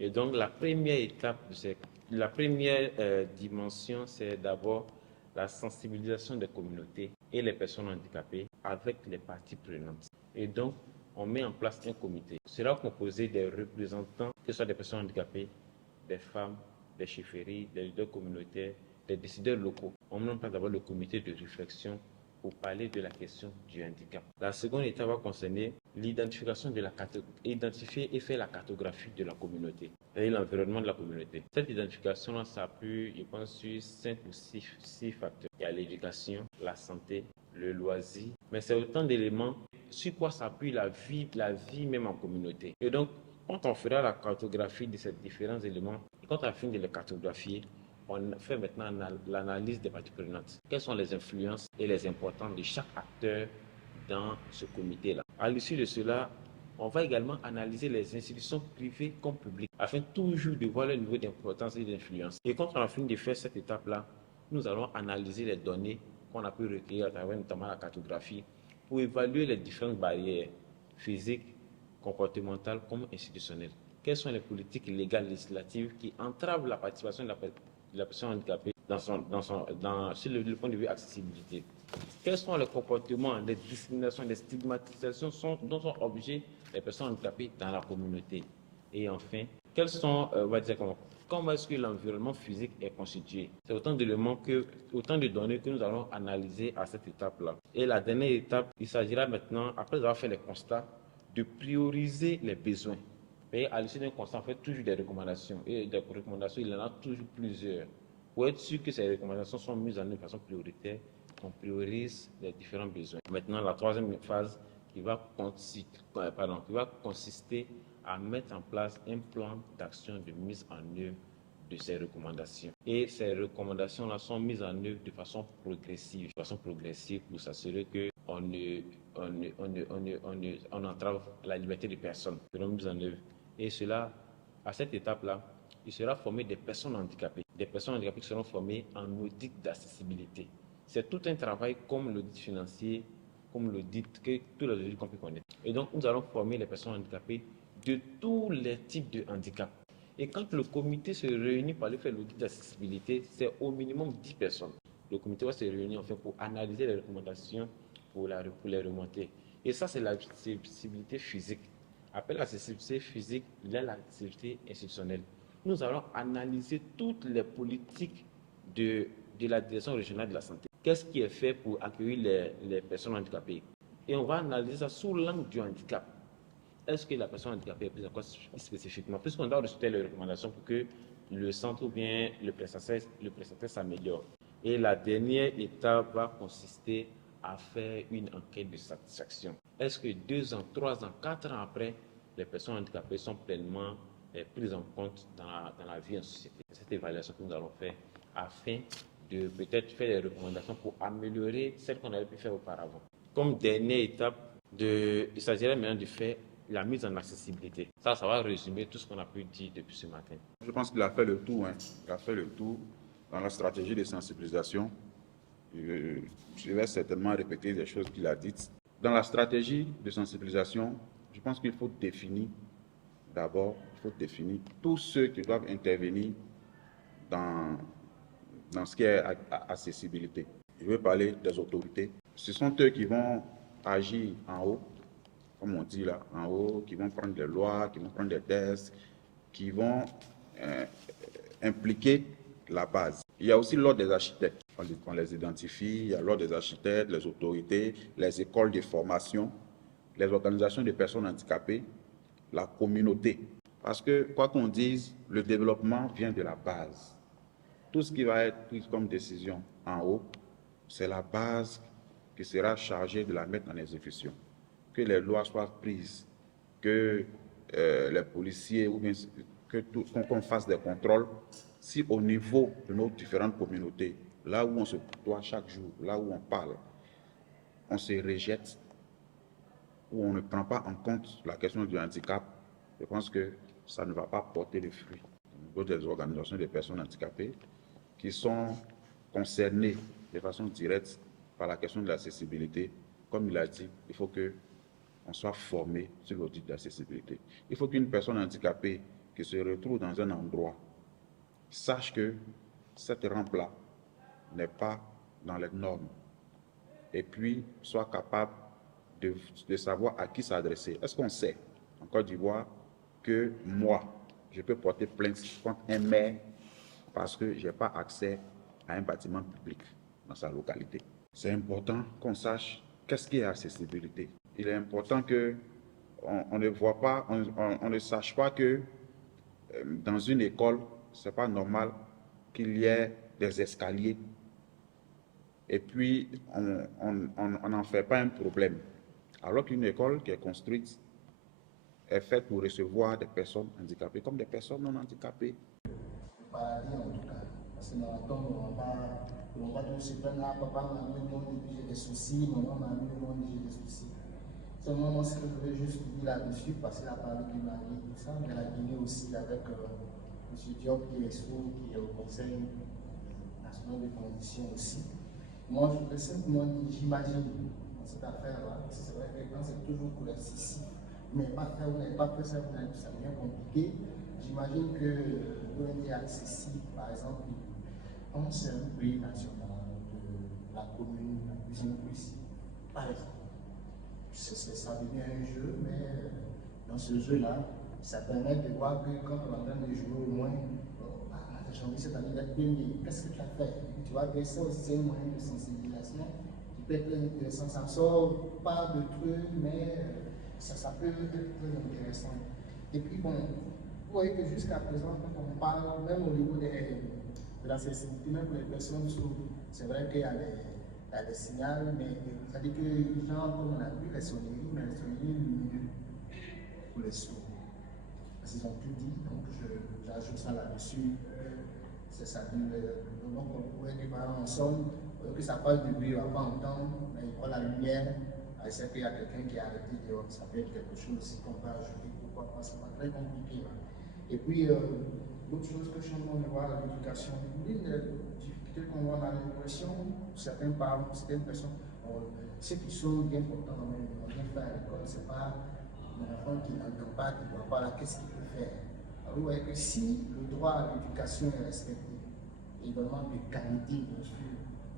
Et donc, la première étape, la première dimension, c'est d'abord la sensibilisation des communautés et les personnes handicapées avec les parties prenantes. Et donc, on met en place un comité. Il sera composé des représentants, que ce soit des personnes handicapées, des femmes, des chefferies, des leaders communautaires, des décideurs locaux. On met en place d'abord le comité de réflexion pour parler de la question du handicap. La seconde étape va concerner l'identification de identifier et faire la cartographie de la communauté et l'environnement de la communauté. Cette identification s'appuie, je pense, sur 5 ou 6 facteurs. Il y a l'éducation, la santé, le loisir, mais c'est autant d'éléments sur quoi s'appuie la vie même en communauté. Et donc, quand on fera la cartographie de ces différents éléments, et quand on a fini de les cartographier, on fait maintenant l'analyse des parties prenantes. Quelles sont les influences et les importances de chaque acteur dans ce comité-là. À l'issue de cela, on va également analyser les institutions privées comme publiques afin toujours de voir le niveau d'importance et d'influence. Et quand on a fini de faire cette étape-là, nous allons analyser les données qu'on a pu recueillir à travers notamment la cartographie pour évaluer les différentes barrières physiques, comportementales comme institutionnelles. Quelles sont les politiques légales législatives qui entravent la participation de la personne handicapée sur le point de vue accessibilité? Quels sont les comportements, les discriminations, les stigmatisations dont sont objets les personnes handicapées dans la communauté? Et enfin, quels sont, on va dire comment est-ce que l'environnement physique est constitué? C'est autant de données que nous allons analyser à cette étape-là. Et la dernière étape, il s'agira maintenant, après avoir fait les constats, de prioriser les besoins. Et à l'issue d'un constat, on fait toujours des recommandations. Et des recommandations, il y en a toujours plusieurs. Pour être sûr que ces recommandations sont mises en œuvre de façon prioritaire, on priorise les différents besoins. Maintenant, la troisième phase qui va consister à mettre en place un plan d'action de mise en œuvre de ces recommandations. Et ces recommandations-là sont mises en œuvre de façon progressive pour s'assurer qu'on on entrave la liberté des personnes qui seront mises en œuvre. Et cela, à cette étape-là, il sera formé des personnes handicapées qui seront formées en audit d'accessibilité. C'est tout un travail comme l'audit financier, comme l'audit, que tous les audits qu'on peut connaître. Et donc, nous allons former les personnes handicapées de tous les types de handicap. Et quand le comité se réunit pour aller faire l'audit d'accessibilité, c'est au minimum 10 personnes. Le comité va se réunir enfin pour analyser les recommandations, pour les remonter. Et ça, c'est l'accessibilité physique. Après l'accessibilité physique, il y a l'accessibilité institutionnelle. Nous allons analyser toutes les politiques de la direction régionale de la santé. Qu'est-ce qui est fait pour accueillir les personnes handicapées? Et on va analyser ça sous l'angle du handicap. Est-ce que la personne handicapée est prise en compte spécifiquement? Puisqu'on doit respecter les recommandations pour que le centre ou bien le prestataire s'améliore. Et la dernière étape va consister à faire une enquête de satisfaction. Est-ce que 2 ans, 3 ans, 4 ans après, les personnes handicapées sont pleinement prises en compte dans la vie en société? C'est cette évaluation que nous allons faire afin de peut-être faire des recommandations pour améliorer celles qu'on avait pu faire auparavant. Comme dernière étape, il s'agirait maintenant de faire la mise en accessibilité. Ça va résumer tout ce qu'on a pu dire depuis ce matin. Je pense qu'il a fait le tout. Il a fait le tout dans la stratégie de sensibilisation. Je vais certainement répéter des choses qu'il a dites. Dans la stratégie de sensibilisation, je pense qu'il faut définir tous ceux qui doivent intervenir dans ce qui est accessibilité. Je veux parler des autorités. Ce sont eux qui vont agir en haut, comme on dit là, en haut, qui vont prendre des lois, qui vont prendre des tests, qui vont impliquer la base. Il y a aussi l'ordre des architectes. On les identifie, il y a l'ordre des architectes, les autorités, les écoles de formation, les organisations de personnes handicapées, la communauté. Parce que, quoi qu'on dise, le développement vient de la base. Tout ce qui va être pris comme décision en haut, c'est la base qui sera chargée de la mettre en exécution. Que les lois soient prises, que les policiers, ou bien qu'on fasse des contrôles, si au niveau de nos différentes communautés, là où on se côtoie chaque jour, là où on parle, on se rejette, où on ne prend pas en compte la question du handicap, je pense que ça ne va pas porter les fruits. Au niveau des organisations des personnes handicapées qui sont concernées de façon directe par la question de l'accessibilité, comme il a dit, il faut qu'on soit formé sur l'audit d'accessibilité. Il faut qu'une personne handicapée qui se retrouve dans un endroit sache que cette rampe-là n'est pas dans les normes et puis soit capable de savoir à qui s'adresser. Est-ce qu'on sait en Côte d'Ivoire que moi, je peux porter plainte contre un maire parce que je n'ai pas accès à un bâtiment public dans sa localité? C'est important qu'on sache qu'est-ce qui est accessibilité. Il est important que on ne voit pas, on ne sache pas que dans une école, ce n'est pas normal qu'il y ait des escaliers et puis on n'en fait pas un problème. Alors qu'une école qui est construite est faite pour recevoir des personnes handicapées comme des personnes non handicapées. Paradis en tout cas, parce que dans le temps, on va tous se plaindre, ah, papa m'a mis le monde et puis j'ai des soucis, maman m'a mis le monde et j'ai des soucis. Seulement, moi, ce que je voulais juste dire là-dessus, parce qu'il a parlé du Mali et tout ça, mais la Guinée aussi, avec M. Diop qui est sourd, qui est au Conseil national de transition aussi. Moi, je voulais simplement dire, j'imagine, dans cette affaire-là, c'est vrai que quand c'est toujours coercitif, mais pas faire, vous n'avez pas fait ça, ça devient compliqué. J'imagine que l'ONG accessible, par exemple, on c'est un prix national de la commune la plus inclusive, par exemple. Ça devient un jeu, mais dans ce jeu-là, ça permet de voir que quand on est en train de jouer au moins, j'ai envie cette année d'être premier, qu'est-ce que tu as fait? Tu vois que ça aussi c'est un moyen de sensibilisation qui peut être très intéressant. Ça ne sort pas de trucs, mais ça peut être très intéressant. Et puis bon, vous voyez que jusqu'à présent, quand on parle, même au niveau de l'accessibilité, même pour les personnes sourdes, c'est vrai qu'il y a des signaux, mais ça dit que, genre, comme on a vu les sonneries, mais les sonneries lumineuses pour les sourds. Parce qu'ils ont tout dit, donc j'ajoute ça là-dessus. C'est ça, donc on pourrait que par exemple on sonne, que ça passe du bruit, on va pas entendre, mais il voit la lumière, c'est qu'il y a quelqu'un qui a arrêté de ça peut être quelque chose aussi qu'on peut ajouter, pourquoi pas, c'est pas très compliqué. Là. Et puis, l'autre chose que je suis en train de voir à l'éducation, l'une des difficultés qu'on voit dans l'éducation, certains parents, certaines personnes, ceux qui sont bien portants dans le bien faire à l'école, c'est pas un enfant qui n'entend pas, qui ne voit pas là, qu'est-ce qu'il peut faire. Alors, vous voyez que si le droit à l'éducation est respecté, et vraiment de qualité, bien sûr,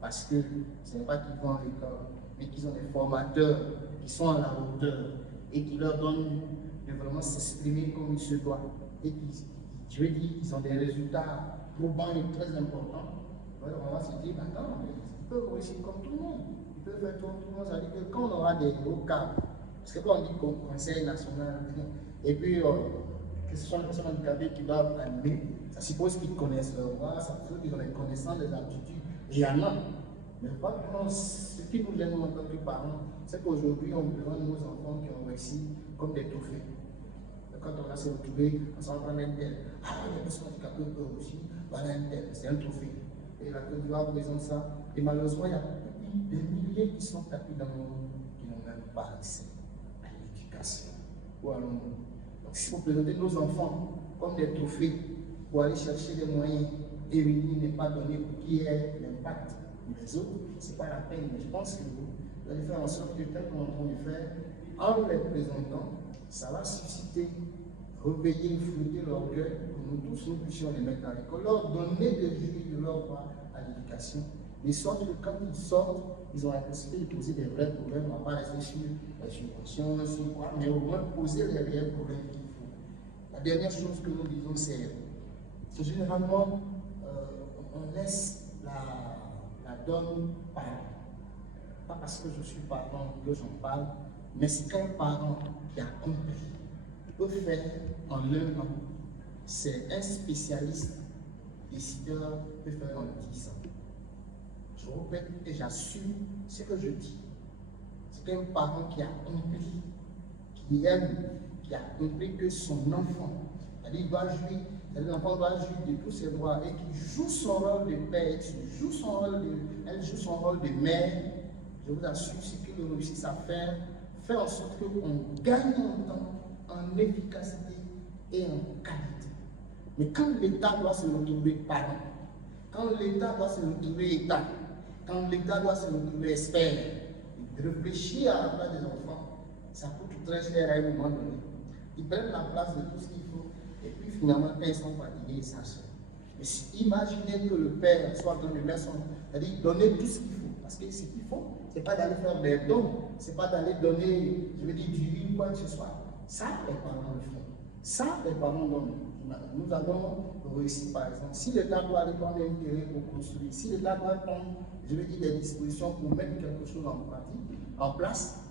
parce que ce n'est pas qu'ils vont à l'école, mais qu'ils ont des formateurs qui sont à la hauteur et qui leur donnent de vraiment s'exprimer comme il se doit. Et qui, je veux dire, ils ont des résultats probants et très importants. Alors, on va se dire, attends, ils peuvent réussir comme tout le monde. Ils peuvent faire comme tout le monde. Ça veut dire que quand on aura des hauts cas, parce que quand on dit Conseil national, et puis que ce soit les personnes handicapées qui doivent animer, ça suppose qu'ils connaissent leur voix, ça suppose qu'ils ont les connaissances, les aptitudes, et il y en a. Mais par contre, ce qui nous gêne en tant que parents, c'est qu'aujourd'hui, on demande nos enfants qui ont réussi comme des trophées. Quand on va se retrouver, on s'en prend un tel. Ah, les personnes handicapées peuvent aussi, voilà un tel, c'est un trophée. Et la Côte d'Ivoire présente ça. Et malheureusement, il y a des milliers qui sont tapis dans le monde qui n'ont même pas accès à l'éducation. Ou alors, donc, si vous présentez nos enfants comme des trophées pour aller chercher des moyens et venir n'est pas donné pour qu'il y ait l'impact pour les autres, ce n'est pas la peine. Mais je pense que vous allez faire en sorte que tel qu'on est en train de faire, en les présentant, ça va susciter, réveiller, frotter leur cœur, que nous tous nous puissions les mettre à l'école, leur donner des jouir de leur droit à l'éducation, de sorte que quand ils sortent, ils ont la possibilité de poser des vrais problèmes, on ne va pas rester sur les subventions, sur quoi, mais au moins poser les réels problèmes qu'il faut. La dernière chose que nous disons, c'est généralement, on laisse la donne parler. Pas parce que je suis parent que j'en parle, mais c'est qu'un parent qui a compris, peut faire en un an. C'est un spécialiste décideur peut faire en 10 ans. Je répète et j'assume ce que je dis. C'est qu'un parent qui a compris, qui aime, qui a compris que son enfant, c'est-à-dire l'enfant doit jouir de tous ses droits et qui joue son rôle de père, elle joue son rôle de mère. Je vous assure, ce qu'ils réussissent à faire en sorte qu'on gagne en temps, en efficacité et en qualité. Mais quand l'État doit se retrouver parent, quand l'État doit se retrouver État, quand l'État doit se retrouver expert, de réfléchir à la place des enfants, ça coûte très cher à un moment donné. Ils prennent la place de tout ce qu'il faut, et puis finalement, quand ils sont fatigués, ils s'achètent. Mais imaginez que le père soit dans le leçon, c'est-à-dire donner tout ce qu'il faut. Parce que ce qu'il faut, ce n'est pas d'aller faire des dons, ce n'est pas d'aller donner, je veux dire, du riz ou quoi que ce soit. Ça, les parents le font. Ça, les parents donnent. Nous avons réussi, par exemple, si l'État doit aller prendre un terrain pour construire, si l'État doit prendre, je veux dire, des dispositions pour mettre quelque chose en place,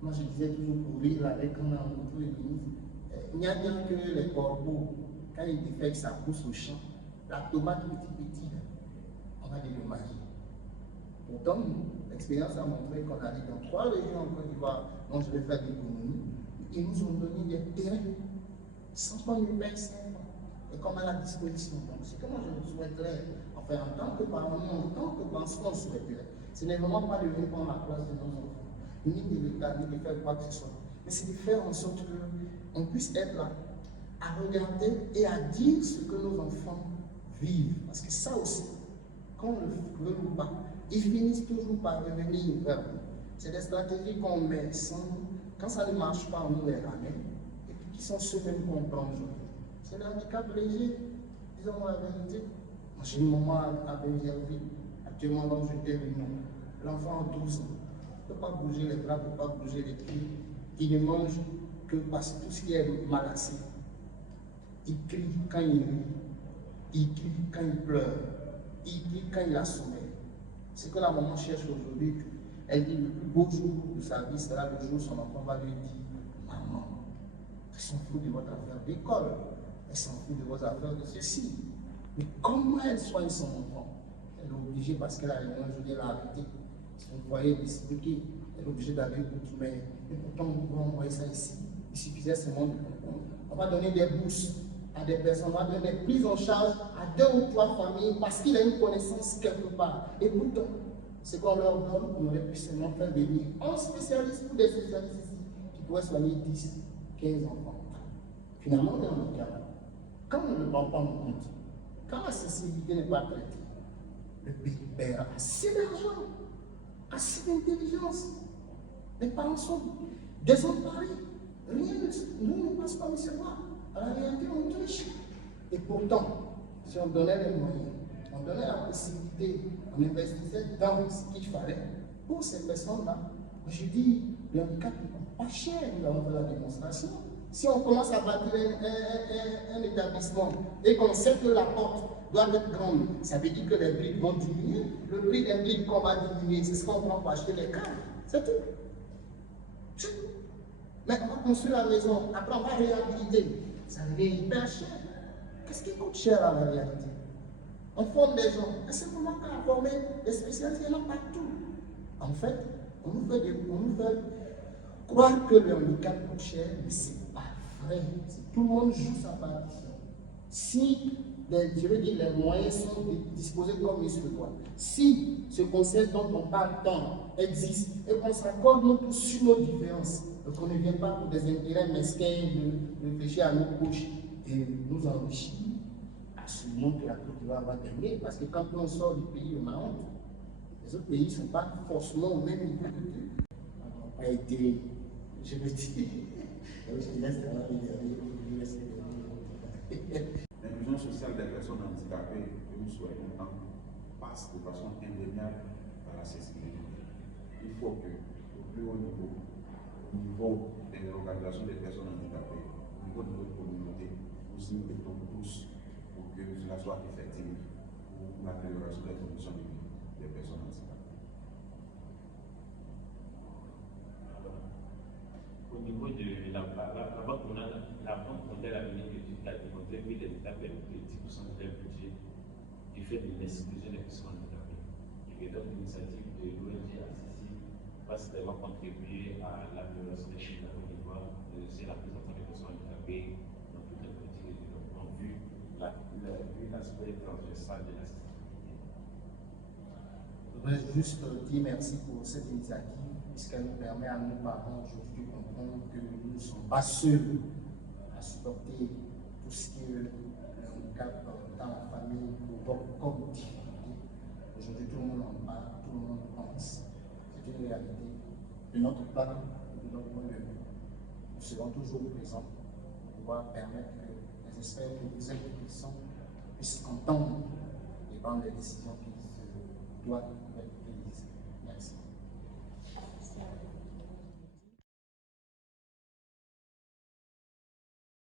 moi je disais toujours pour rire avec un autre ministre, il n'y a bien que les corbeaux, quand ils défectent, ça pousse au champ. La tomate petit, on va dédommager. Pourtant, l'expérience a montré qu'on allait dans 3 régions en Côte d'Ivoire, dont je vais faire l'économie, ils nous ont donné des terrains, 100 000 personnes, et comme à la disposition. Donc, c'est que moi je souhaiterais, enfin, en tant que parent, en tant que penseur, souhaiterais, ce n'est vraiment pas de venir prendre la place de nos enfants, ni de l'État, ni de faire quoi que ce soit, mais c'est de faire en sorte qu'on puisse être là, à regarder et à dire ce que nos enfants vivent. Parce que ça aussi, qu'on le veut ou pas, ils finissent toujours par revenir vers nous. C'est des stratégies qu'on met sans, quand ça ne marche pas, on nous les ramène, et puis qui sont ceux-mêmes qu'on prend aujourd'hui. C'est le handicap léger, disons-moi la vérité. Moi, j'ai une maman à Benjerville, actuellement dans je termine. L'enfant a 12 ans, il ne peut pas bouger les bras, il ne peut pas bouger les pieds, il ne mange que parce que tout ce qui est malassé. Il crie quand il rit, il crie quand il pleure, il crie quand il a sommeil. Ce que la maman cherche aujourd'hui, elle dit le plus beau jour de sa vie sera le jour où son enfant va lui dire maman, elle s'en fout de votre affaire d'école, elle s'en fout de vos affaires de ceci. Mais comment elle soigne son enfant? Elle est obligée parce qu'elle a les moyens, je veux dire, l'arrêter. Son foyer est distribué, elle est obligée d'aller au mais pourtant on pouvait envoyer ça ici. Il suffisait seulement de comprendre. On va donner des bourses à des personnes, on va donner des prises en charge à 2 ou 3 familles parce qu'il a une connaissance quelque part. Et pourtant, ce qu'on leur donne, on aurait pu seulement faire venir un spécialiste ou des spécialistes ici qui pourraient soigner 10, 15 enfants. Finalement, on est en handicap. Quand on ne le prend pas en compte, quand la sensibilité n'est pas traitée, le pays perd assez d'argent, assez d'intelligence. Les parents sont désemparés. Rien ne passe pas, monsieur moi. À la réalité, on triche. Et pourtant, si on donnait les moyens, on donnait la possibilité, on investissait dans ce qu'il fallait pour ces personnes-là. Je dis, le handicap ne coûte pas cher, nous avons fait la démonstration. Si on commence à bâtir un établissement et qu'on sait que la porte doit être grande, ça veut dire que les briques vont diminuer. Le prix des briques qu'on va diminuer, c'est ce qu'on prend pour acheter les câbles. C'est tout. C'est tout. Mais on va construire la maison, après on va réhabiliter. Ça devient hyper cher. Qu'est-ce qui coûte cher à la réalité? On forme des gens. Et c'est comment qu'on a formé des spécialistes, il y en a partout. En fait, on nous fait croire que le handicap coûte cher, mais ce n'est pas vrai. Tout le monde joue sa partition. Si, je veux dire, les moyens sont disposés comme il se doit, si ce concept dont on parle tant existe et qu'on s'accorde nous tous sur nos différences, donc on ne vient pas pour des intérêts mesquins de réfléchir à nos poches et nous enrichir, assumons que la Côte d'Ivoire va gagner, parce que quand on sort du pays, on a honte. Les autres pays ne sont pas forcément au même niveau que nous. On n'a pas été, je veux dire, je laisse la L'inclusion sociale des personnes handicapées que nous souhaitons tant passe de façon indéniable par l'accessibilité. Il faut que, au plus haut niveau des organisations des personnes handicapées, au niveau de notre communauté, nous nous mettons tous pour que cela soit effectif pour l'amélioration des conditions de vie des personnes handicapées. Au niveau de la banque mondiale américaine a démontré que les États perdent 10% de leur budget du fait de l'exclusion des personnes handicapées. Et donc l'initiative de l'ONG ACC va certainement contribuer à l'amélioration des chiffres de la Côte d'Ivoire, c'est la prise en compte des personnes handicapées dans toutes les politiques de développement, vu l'aspect transversal de l'accessibilité. Je voudrais juste dire merci pour cette initiative, puisqu'elle nous permet à nos parents aujourd'hui de comprendre que nous ne sommes pas seuls à supporter tout ce qui est le handicap dans la famille comme difficulté. Aujourd'hui, tout le monde en parle, tout le monde pense. C'est une réalité. De notre part, de notre point de vue, nous serons toujours présents pour pouvoir permettre que j'espère que les institutions puissent entendre et prendre les décisions qui se doivent.